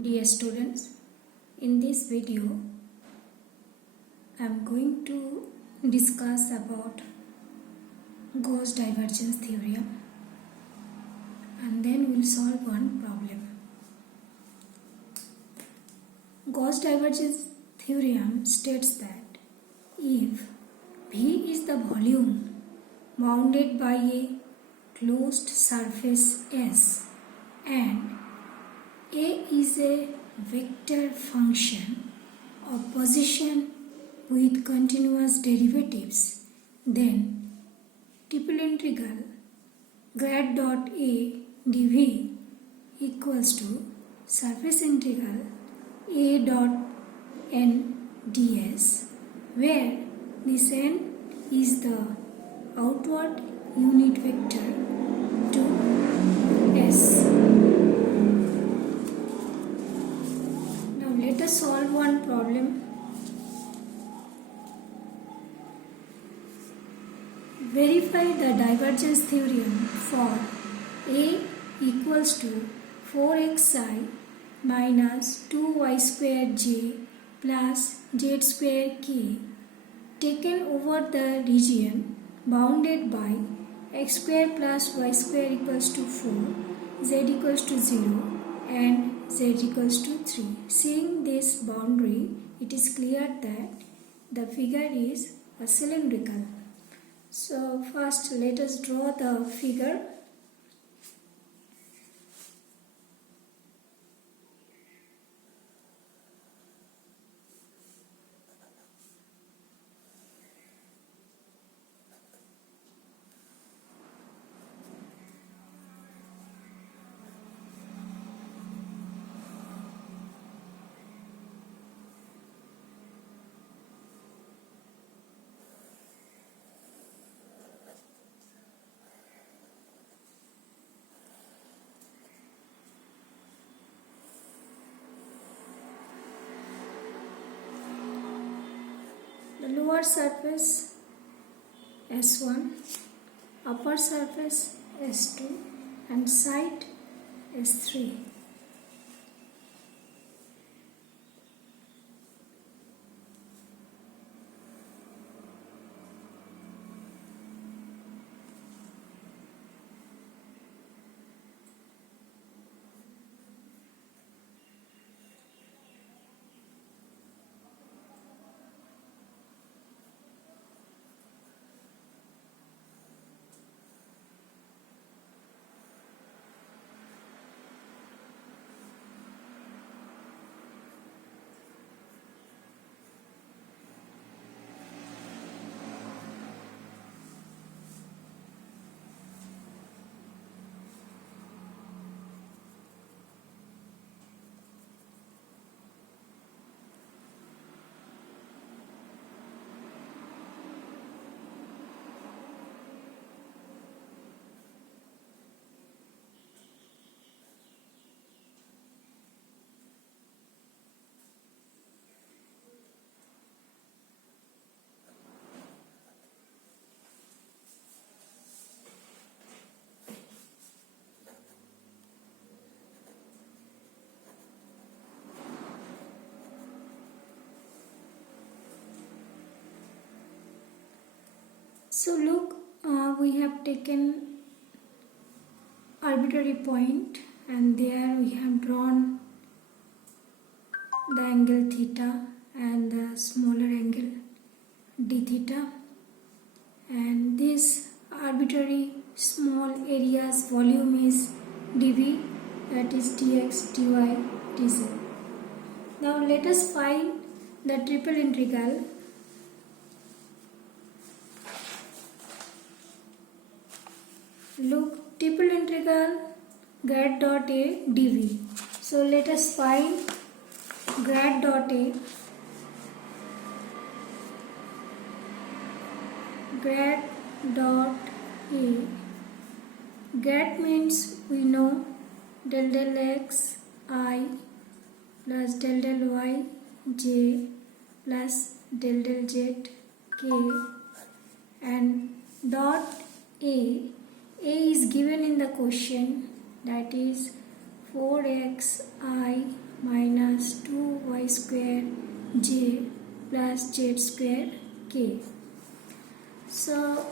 Dear students, in this video I am going to discuss about Gauss Divergence Theorem and then we'll solve one problem. Gauss Divergence Theorem states that if V is the volume bounded by a closed surface S and A is a vector function of position with continuous derivatives, then triple integral grad dot A dV equals to surface integral A dot n ds, where this n is the outward unit vector to S. Let us solve one problem. Verify the divergence theorem for A equals to 4xi minus 2y square j plus z square k taken over the region bounded by x square plus y square equals to 4, z equals to 0 and z equals to 3. Seeing this boundary, it is clear that the figure is a cylindrical. So first let us draw the figure. The lower surface S1, upper surface S2 and side S3. So look, we have taken arbitrary point and there we have drawn the angle theta and the smaller angle d theta, and this arbitrary small area's volume is dv, that is dx, dy, dz. Now let us find the triple integral . Look, triple integral grad dot A dv. So let us find grad dot A. Grad dot A. Grad means we know del del x I plus del del y j plus del del z k, and dot A is given in the question, that is 4xi j plus z square k. So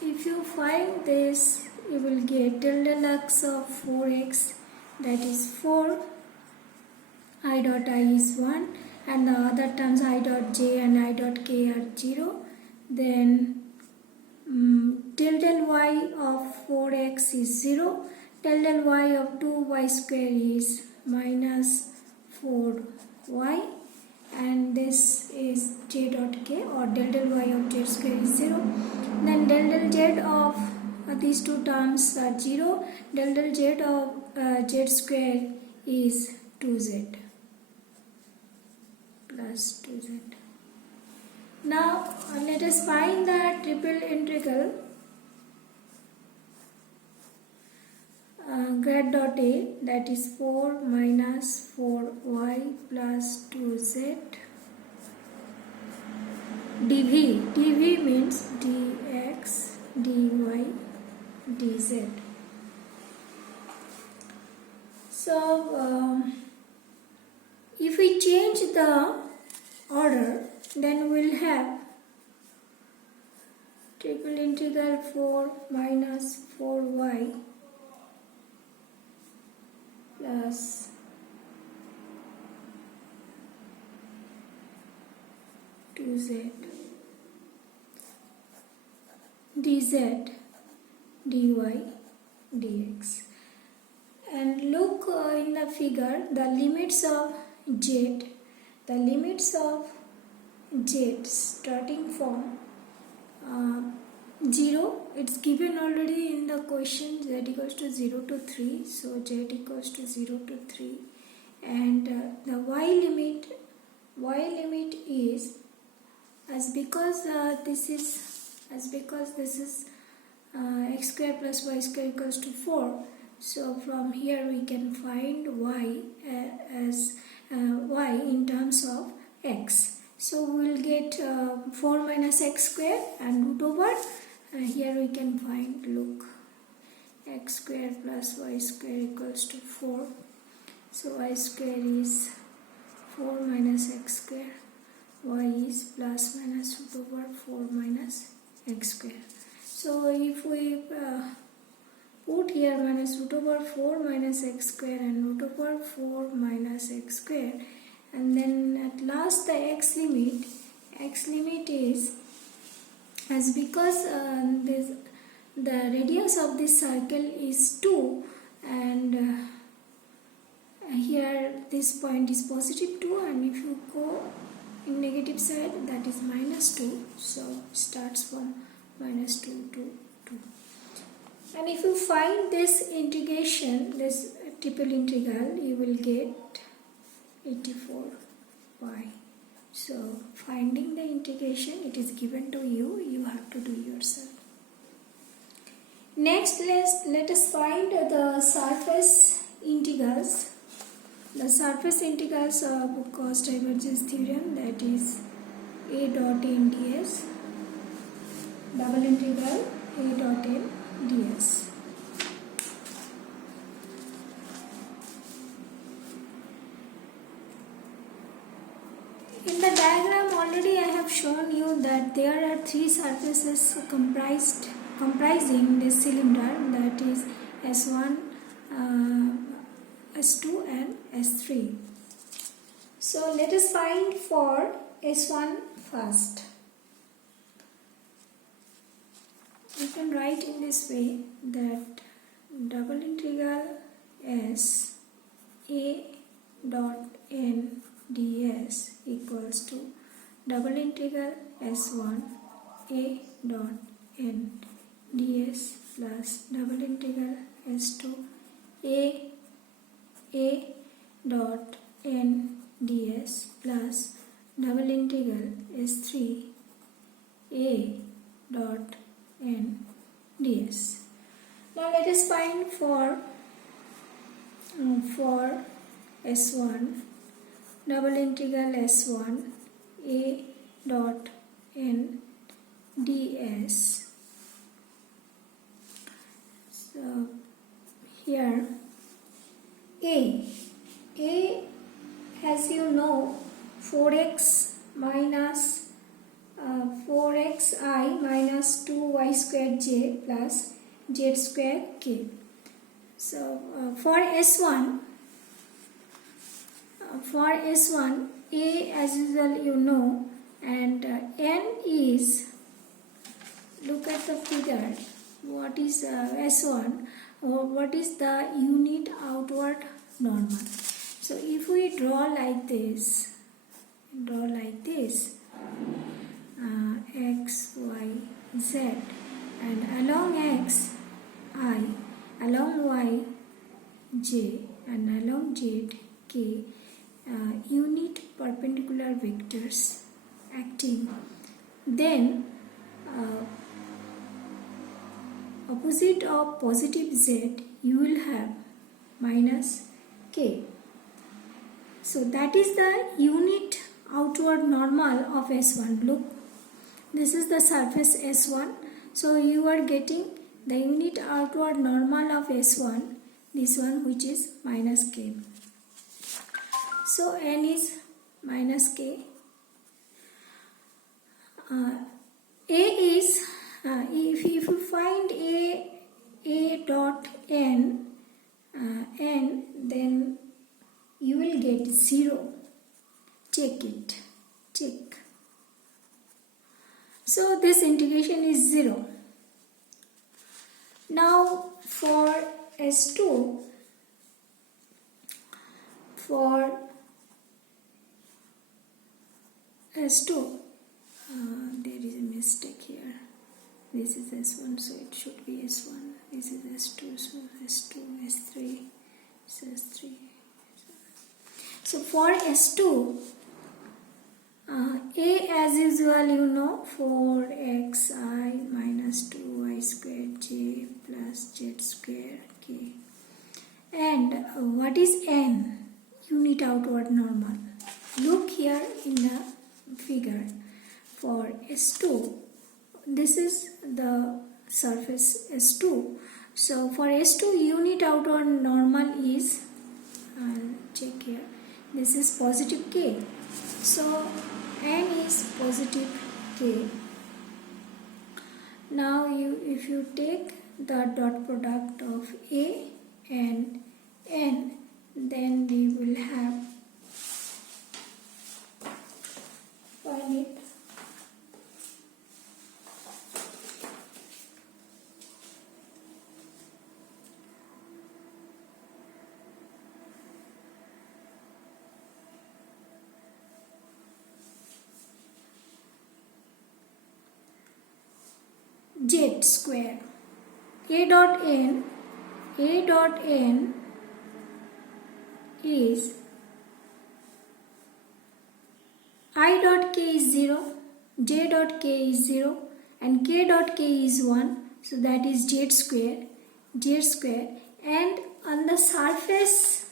if you find this, you will get del del x of 4x, that is 4, I dot I is 1, and the other terms I dot j and I dot k are 0. Then del del y of 4x is 0, del del y of 2y square is minus 4y, and this is j dot k, or del del y of z square is 0. Then del del z of these two terms are 0, del del z of z square is 2z plus 2z. Now let us find the triple integral grad dot a, that is 4 minus 4y plus 2z dv. dv means dx, dy, dz. So if we change the order, then we will have triple integral 4 minus 4y plus z dz dy dx. And look in the figure, the limits of z, starting from 0, it's given already in the question, z equals to 0 to 3, so z equals to 0 to 3, and the y limit is, as because this is x square plus y square equals to 4, so from here we can find y as y in terms of x. So we will get 4 minus x square and root over, here we can find, look, x square plus y square equals to 4, so y square is 4 minus x square, y is plus minus root over 4 minus x square. So if we put here minus root over 4 minus x square and root over 4 minus x square, and then at last the x limit is, as because the radius of this circle is 2, and here this point is positive 2, and if you go in negative side, that is minus 2, so starts from minus 2 to 2. And if you find this integration, this triple integral, you will get 84y. So finding the integration, it is given to you, you have to do yourself. Next, let us find the surface integrals. The surface integrals of Gauss Divergence Theorem, that is a dot n ds, double integral a dot n ds. In the diagram already I have shown you that there are three surfaces comprising this cylinder, that is S1, S2 and S3. So let us find for S1 first. You can write in this way that double integral S a dot n ds equals to double integral S1 a dot n ds plus double integral S2 a dot n ds plus double integral S3 a dot n ds. Now let us find for S1, double integral S1 a dot n ds. So here A, as you know 4x minus 4xi minus 2y squared j plus z square k. So for S1, A as usual you know, and n is, look at the figure, what is S1, or what is the unit outward normal. So if we draw like this, x, y, z, and along x, I, along y, j, and along z, k, unit perpendicular vectors acting, then opposite of positive z you will have minus k. So that is the unit outward normal of S1. Look, this is the surface S1. So you are getting the unit outward normal of S1, this one, which is minus k. So n is minus k. A is, if you find a dot n, then you will get 0. Check it. Check. So this integration is 0. Now for S2, there is a mistake here. This is S1, so it should be S1. This is S2, so S2, S3, so S3. So for S2, A as usual you know, 4xi minus 2y squared j plus z square k. And what is n? Unit outward normal. Look here in the figure. For S2, this is the surface S2. So for S2, unit outward normal is, check here, this is positive k. So n is positive k. Now if you take the dot product of A and n, then we will have, find it, z square. A dot n is, I dot k is 0, j dot k is 0, and k dot k is 1, so that is z square, and on the surface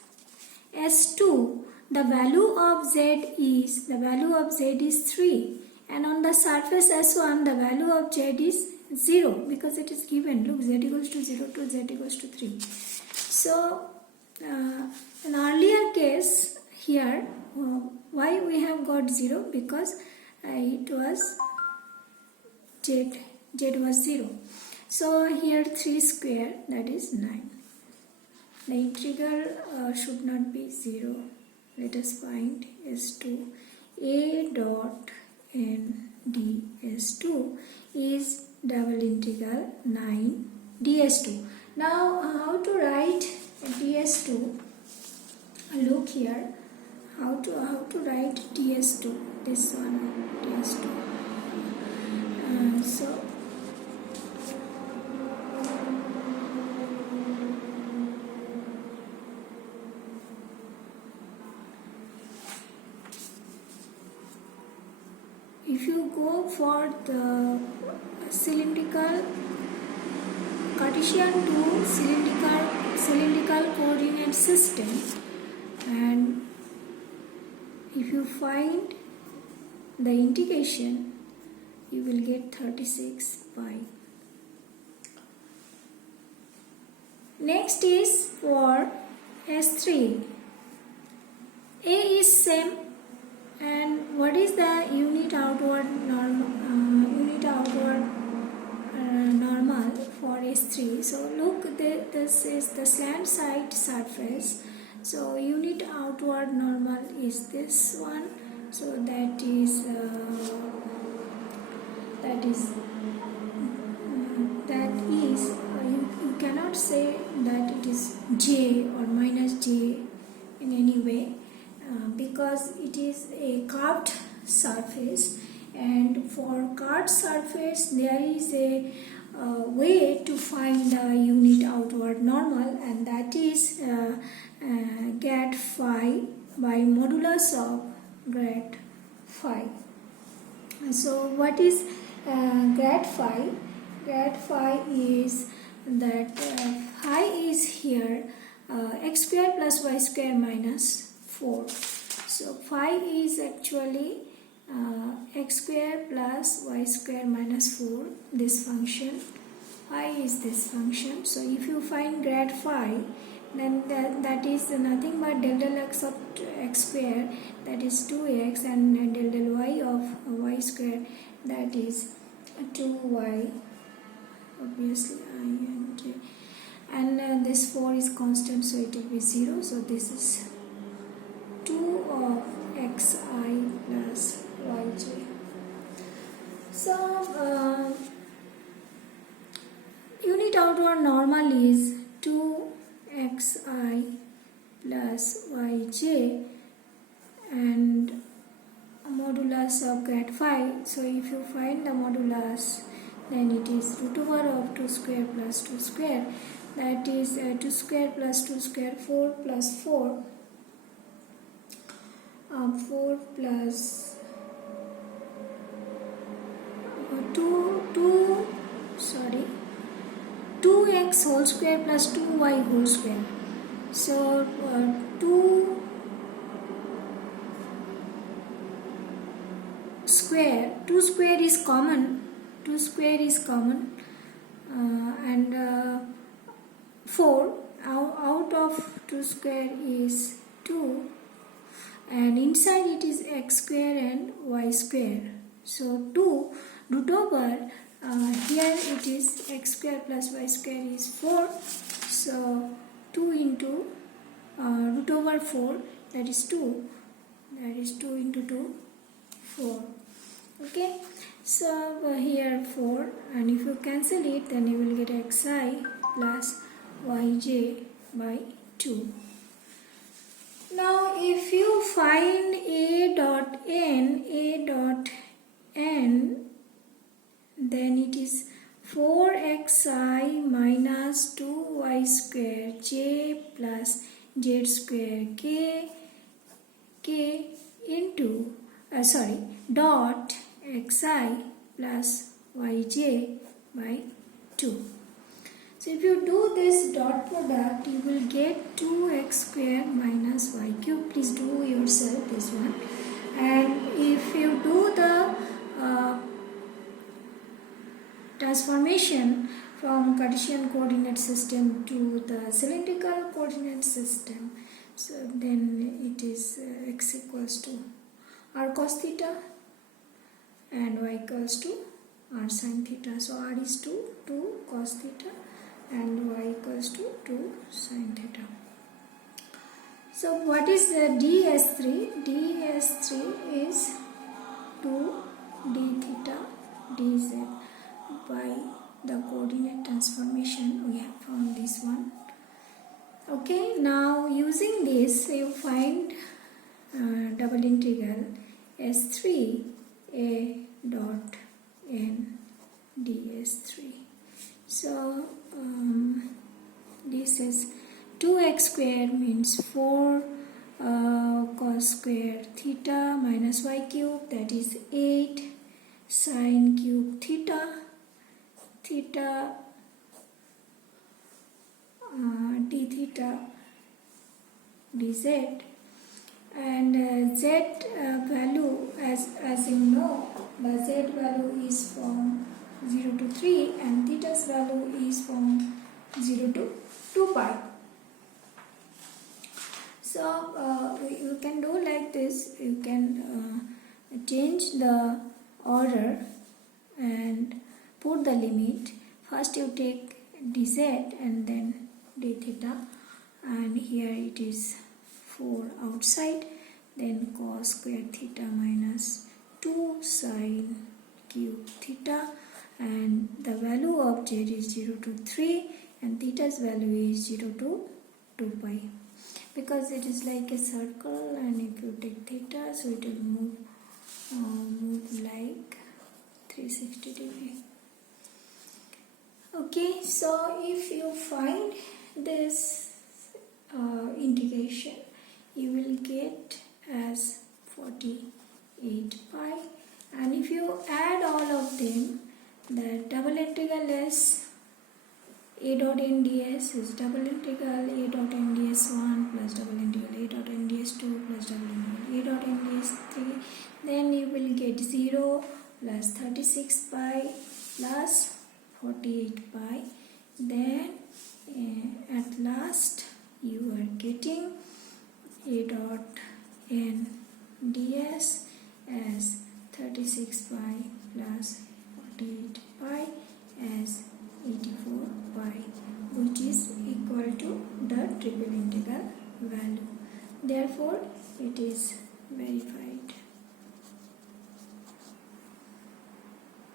S2, the value of z is 3, and on the surface S1, the value of z is 0, because it is given. Look, z equals to 0 to z equals to 3. So in earlier case here, why we have got 0? Because it was z was 0. So here 3 square, that is 9. The integral should not be 0. Let us find S2. A dot n ds2 is double integral 9 ds2. Now how to write ds2? Look here, how to write ds2, this one, ds2. So if you go for the cylindrical, Cartesian to cylindrical coordinate system, and if you find the integration, you will get 36 pi. Next is for S3. A is same and what is the unit outward normal for S3? So look, this is the slant side surface. So unit outward normal is this one. So that is you cannot say that it is J or minus J in any way, because it is a curved surface, and for curved surface there is a way to find the unit outward normal, and that is grad phi by modulus of grad phi. So what is grad phi? Grad phi is that phi is here x square plus y square minus 4. So phi is actually x square plus y square minus 4, this function. Phi is this function. So if you find grad phi, then that is nothing but del del x of x square, that is 2x, and del del y of y square, that is 2y, obviously I and j, and this 4 is constant, so it will be 0. So this is 2 of xi plus yj. So unit outward normal is 2xi plus yj and modulus of grad phi. So if you find the modulus, then it is root over of 2 square plus 2 square, that is 2 square plus 2 square, 4 plus 4, 4 plus 2x whole square plus 2y whole square. So 2 square is common, and 4 out of 2 square is 2, and inside it is x square and y square. So 2 root over, here it is x square plus y square is 4. So 2 into root over 4, that is 2. That is 2 into 2, 4. Okay. So here 4, and if you cancel it, then you will get xi plus yj by 2. Now if you find a dot n, then it is 4xi minus 2y square j plus z square k into dot xi plus yj by 2. So if you do this dot product, you will get 2x square minus y cube. Please do yourself this one. And if you do the transformation from Cartesian coordinate system to the cylindrical coordinate system, so then it is x equals to r cos theta and y equals to r sin theta. So r is 2 cos theta, and y equals to 2 sin theta. So what is the ds3? ds3 is 2 d theta dz by the coordinate transformation. We have found this one. Okay, now using this you find double integral s3 a dot n ds3. So this is 2x square means 4 cos square theta minus y cube, that is 8 sin cube theta d theta dz, and z value, as you know, the z value is from 0 to 3 and theta's value is from 0 to 2 pi. So you can do like this. You can change the order and put the limit. First you take dz and then d theta, and here it is 4 outside, then cos square theta minus 2 sine cube theta, and the value of z is 0 to 3 and theta's value is 0 to 2 pi. Because it is like a circle, and if you take theta, so it will move like 360 degree. Okay, so if you find this integration, you will get as 48 pi, and if you add all of them, the double integral is a dot n ds is double integral a dot n ds 1 plus double integral a dot n ds 2 plus double integral a dot n ds 3. Then you will get 0 plus 36 pi plus 48 pi. Then at last you are getting a dot n ds as 36 pi plus 48 pi as 84 pi, which is equal to the triple integral value. Therefore, it is verified.